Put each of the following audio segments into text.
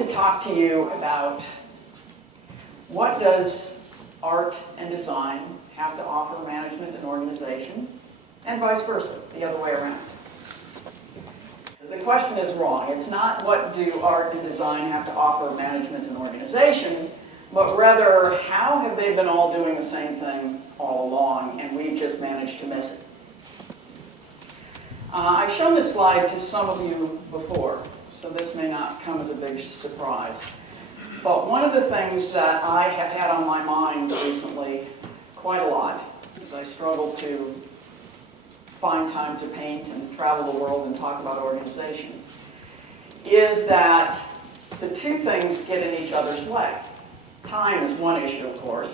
to talk to you about what does art and design have to offer management and organization, and vice versa, the other way around. The question is wrong. It's not what do art and design have to offer management and organization, but rather how have they been all doing the same thing all along, and we've just managed to miss it. I've shown this slide to some of you before, so this may not come as a big surprise. But one of the things that I have had on my mind recently quite a lot, as I struggle to find time to paint and travel the world and talk about organizations, is that the two things get in each other's way. Time is one issue, of course,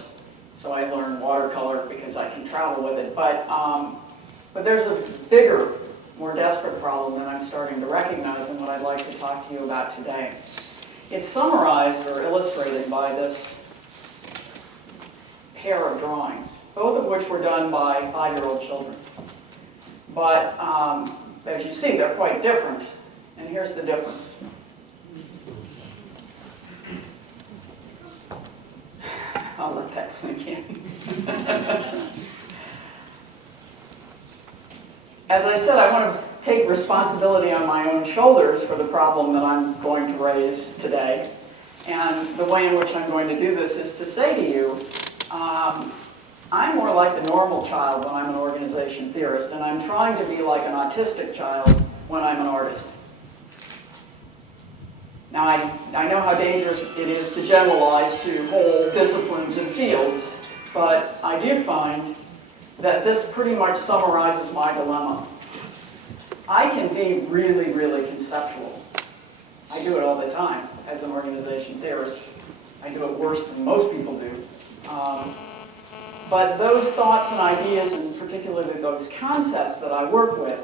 so I learned watercolor because I can travel with it, but there's a bigger, more desperate problem that I'm starting to recognize and what I'd like to talk to you about today. It's summarized or illustrated by this pair of drawings, both of which were done by 5-year-old children. But as you see, they're quite different, and here's the difference. I'll let that sink in. As I said, I want to take responsibility on my own shoulders for the problem that I'm going to raise today. And the way in which I'm going to do this is to say to you, I'm more like the normal child when I'm an organization theorist, and I'm trying to be like an autistic child when I'm an artist. Now, I know how dangerous it is to generalize to whole disciplines and fields, but I do find that this pretty much summarizes my dilemma. I can be really, really conceptual. I do it all the time as an organization theorist. I do it worse than most people do. But those thoughts and ideas, and particularly those concepts that I work with,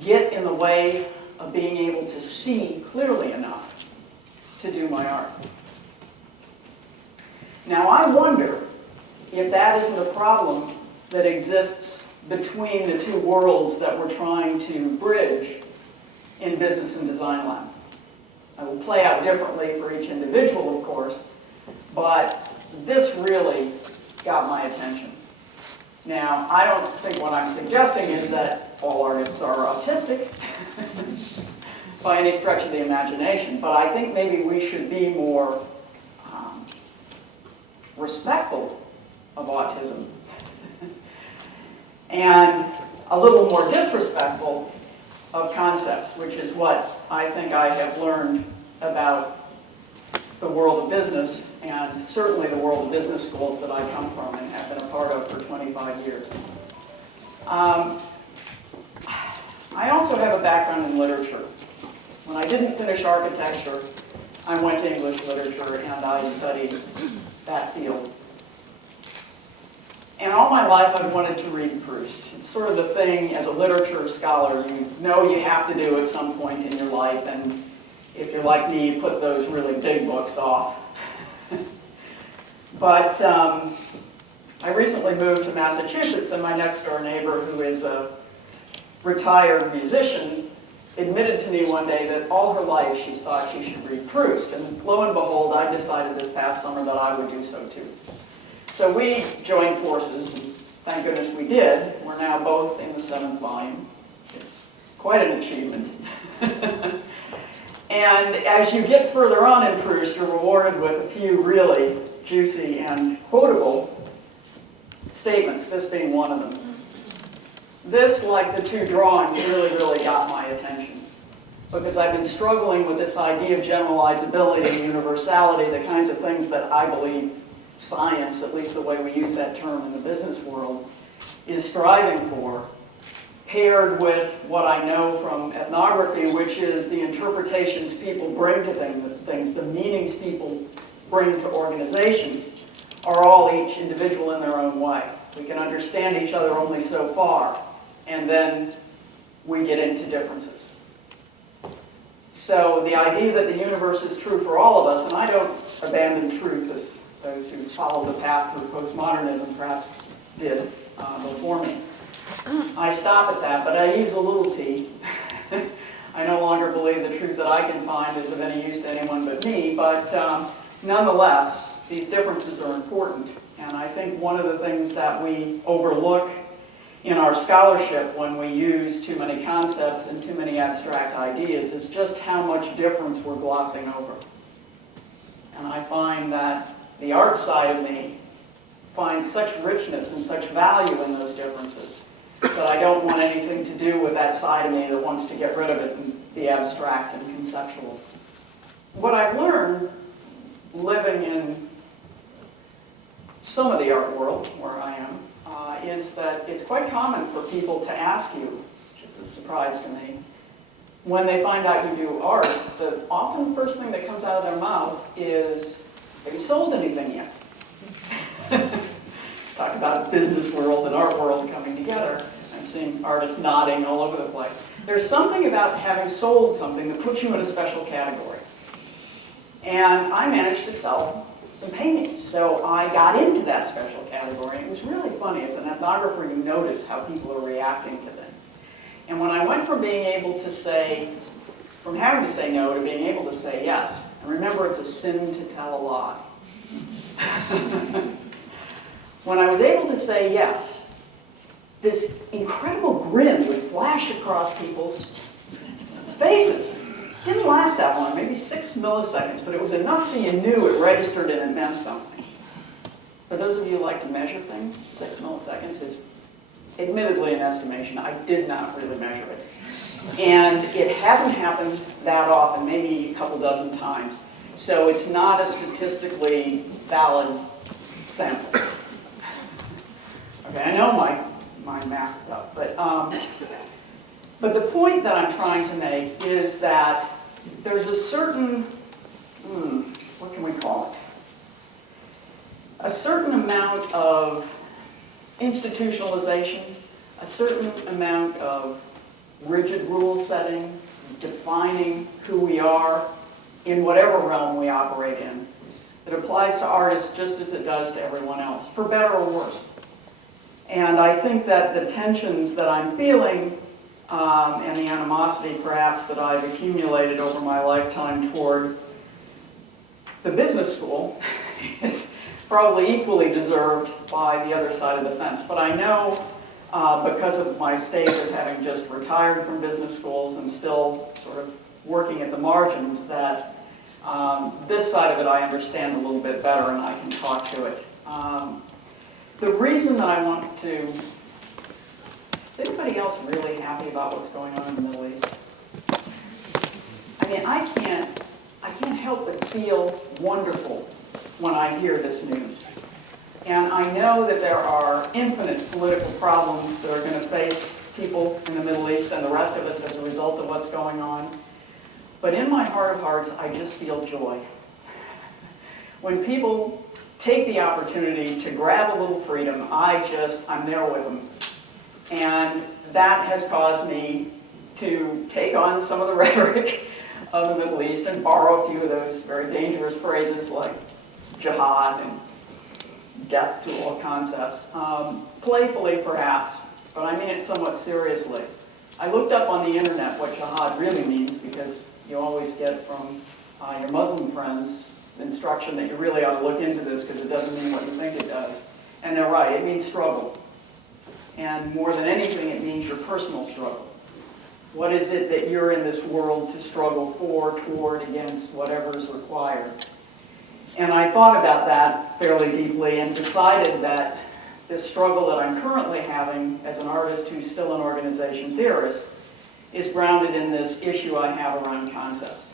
get in the way of being able to see clearly enough to do my art. Now, I wonder if that isn't a problem that exists between the two worlds that we're trying to bridge in Business and Design Lab. It will play out differently for each individual, of course, but this really got my attention. Now, I don't think what I'm suggesting is that all artists are autistic by any stretch of the imagination, but I think maybe we should be more respectful of autism and a little more disrespectful of concepts, which is what I think I have learned about the world of business, and certainly the world of business schools that I come from and have been a part of for 25 years. I also have a background in literature. When I didn't finish architecture, I went to English literature and I studied that field. And all my life I've wanted to read Proust. It's sort of the thing as a literature scholar you know you have to do at some point in your life, and if you're like me, you put those really big books off. But I recently moved to Massachusetts, and my next door neighbor, who is a retired musician, admitted to me one day that all her life she thought she should read Proust, and lo and behold, I decided this past summer that I would do so too. So we joined forces, and thank goodness we did. We're now both in the 7th volume. It's quite an achievement. And as you get further on in Proust, you're rewarded with a few really juicy and quotable statements, this being one of them. This, like the two drawings, really, really got my attention, because I've been struggling with this idea of generalizability and universality, the kinds of things that I believe science, at least the way we use that term in the business world, is striving for, paired with what I know from ethnography, which is the interpretations people bring to things, the meanings people bring to organizations, are all each individual in their own way. We can understand each other only so far, and then we get into differences. So the idea that the universe is true for all of us, and I don't abandon truth as those who follow the path through postmodernism perhaps did before me. I stop at that, but I use a little t. I no longer believe the truth that I can find is of any use to anyone but me, but nonetheless, these differences are important. And I think one of the things that we overlook in our scholarship when we use too many concepts and too many abstract ideas is just how much difference we're glossing over. And I find that the art side of me finds such richness and such value in those differences that I don't want anything to do with that side of me that wants to get rid of it and be abstract and conceptual. What I've learned living in some of the art world where I am is that it's quite common for people to ask you, which is a surprise to me, when they find out you do art, the often first thing that comes out of their mouth is, have you sold anything yet? Talk about business world and art world coming together. I'm seeing artists nodding all over the place. There's something about having sold something that puts you in a special category. And I managed to sell some paintings, so I got into that special category. It was really funny. As an ethnographer, you notice how people are reacting to things. And when I went from being able to say, from having to say no to being able to say yes, and remember it's a sin to tell a lie. When I was able to say yes, this incredible grin would flash across people's faces. It didn't last that long, maybe 6 milliseconds, but it was enough so you knew it registered and it meant something. For those of you who like to measure things, 6 milliseconds is admittedly an estimation. I did not really measure it. And it hasn't happened that often, maybe a couple dozen times. So it's not a statistically valid sample. Okay, I know my math stuff, but the point that I'm trying to make is that there's a certain, what can we call it? A certain amount of institutionalization, a certain amount of rigid rule setting, defining who we are in whatever realm we operate in, that applies to artists just as it does to everyone else, for better or worse. And I think that the tensions that I'm feeling and the animosity perhaps that I've accumulated over my lifetime toward the business school is probably equally deserved by the other side of the fence. But I know because of my stage of having just retired from business schools and still sort of working at the margins that this side of it I understand a little bit better and I can talk to it. The reason that I want to, is anybody else really happy about what's going on in the Middle East? I mean, I can't help but feel wonderful when I hear this news. And I know that there are infinite political problems that are going to face people in the Middle East and the rest of us as a result of what's going on. But in my heart of hearts, I just feel joy. When people take the opportunity to grab a little freedom, I'm there with them. And that has caused me to take on some of the rhetoric of the Middle East and borrow a few of those very dangerous phrases like jihad and death to all concepts, playfully perhaps, but I mean it somewhat seriously. I looked up on the internet what jihad really means because you always get from your Muslim friends instruction that you really ought to look into this because it doesn't mean what you think it does. And they're right, it means struggle. And more than anything, it means your personal struggle. What is it that you're in this world to struggle for, toward, against, whatever is required? And I thought about that fairly deeply and decided that this struggle that I'm currently having as an artist who's still an organization theorist is grounded in this issue I have around concepts.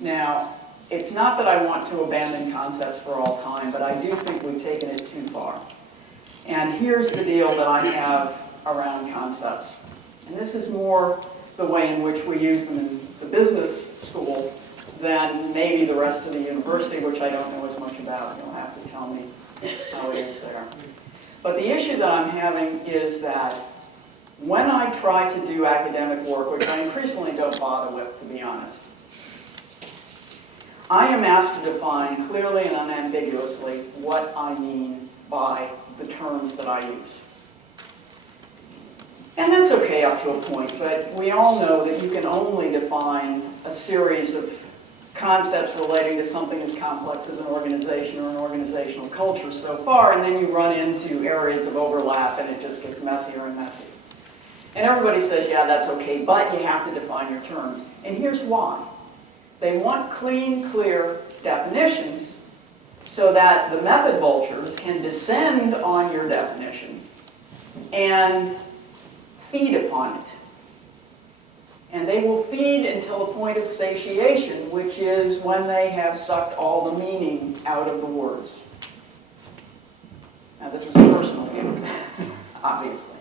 Now, it's not that I want to abandon concepts for all time, but I do think we've taken it too far. And here's the deal that I have around concepts. And this is more the way in which we use them in the business school than maybe the rest of the university, which I don't know as much about. You'll have to tell me how it is there. But the issue that I'm having is that when I try to do academic work, which I increasingly don't bother with, to be honest, I am asked to define clearly and unambiguously what I mean by the terms that I use. And that's okay up to a point, but we all know that you can only define a series of concepts relating to something as complex as an organization or an organizational culture so far, and then you run into areas of overlap and it just gets messier and messier. And everybody says, yeah, that's okay, but you have to define your terms. And here's why. They want clean, clear definitions so that the method vultures can descend on your definition and feed upon it. And they will feed until a point of satiation, which is when they have sucked all the meaning out of the words. Now, this is a personal view, obviously.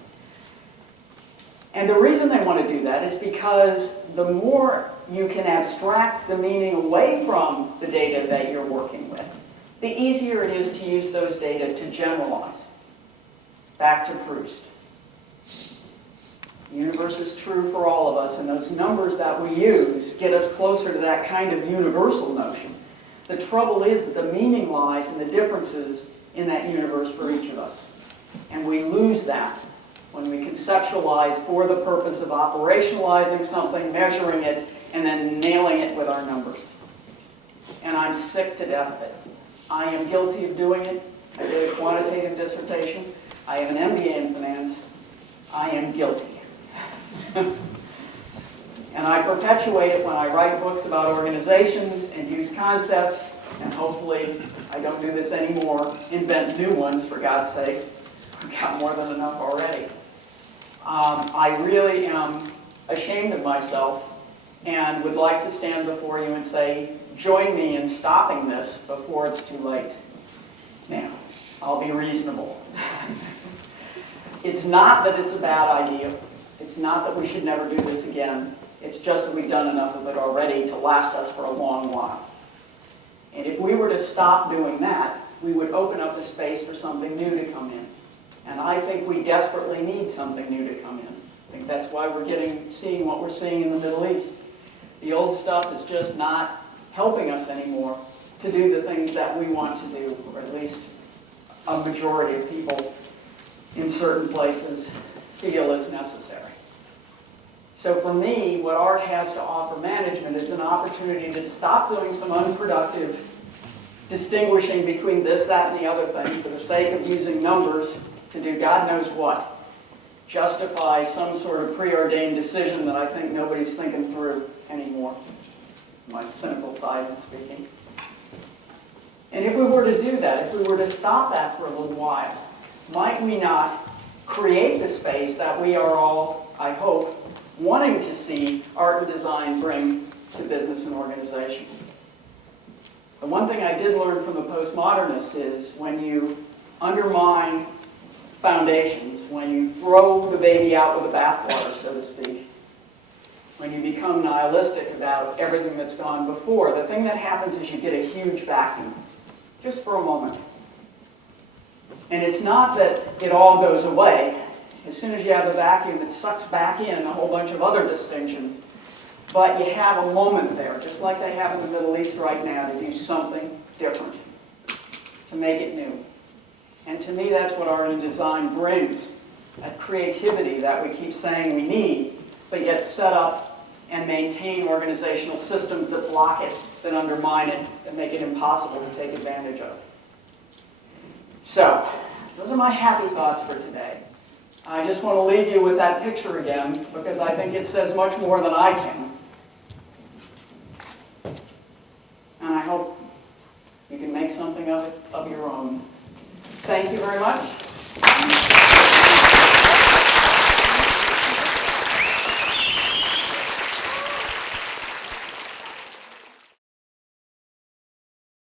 And the reason they want to do that is because the more you can abstract the meaning away from the data that you're working with, the easier it is to use those data to generalize. Back to Proust. The universe is true for all of us, and those numbers that we use get us closer to that kind of universal notion. The trouble is that the meaning lies in the differences in that universe for each of us. And we lose that when we conceptualize for the purpose of operationalizing something, measuring it, and then nailing it with our numbers. And I'm sick to death of it. I am guilty of doing it. I did a quantitative dissertation. I have an MBA in finance. I am guilty. And I perpetuate it when I write books about organizations and use concepts, and hopefully I don't do this anymore, invent new ones, for God's sakes. I've got more than enough already. I really am ashamed of myself and would like to stand before you and say, join me in stopping this before it's too late. Now, I'll be reasonable. It's not that it's a bad idea. It's not that we should never do this again. It's just that we've done enough of it already to last us for a long while. And if we were to stop doing that, we would open up the space for something new to come in. And I think we desperately need something new to come in. I think that's why we're seeing what we're seeing in the Middle East. The old stuff is just not helping us anymore to do the things that we want to do, or at least a majority of people in certain places feel is necessary. So for me, what art has to offer management is an opportunity to stop doing some unproductive distinguishing between this, that, and the other thing for the sake of using numbers to do God knows what. Justify some sort of preordained decision that I think nobody's thinking through anymore. My cynical side of speaking. And if we were to do that, if we were to stop that for a little while, might we not create the space that we are all, I hope, wanting to see art and design bring to business and organization? The one thing I did learn from the postmodernists is when you undermine foundations, when you throw the baby out with the bathwater, so to speak, when you become nihilistic about everything that's gone before, the thing that happens is you get a huge vacuum, just for a moment. And it's not that it all goes away. As soon as you have the vacuum, it sucks back in a whole bunch of other distinctions. But you have a moment there, just like they have in the Middle East right now, to do something different, to make it new. And to me, that's what art and design brings, that creativity that we keep saying we need, but yet set up and maintain organizational systems that block it, that undermine it, that make it impossible to take advantage of. So, those are my happy thoughts for today. I just want to leave you with that picture again, because I think it says much more than I can. And I hope you can make something of it of your own. Thank you very much.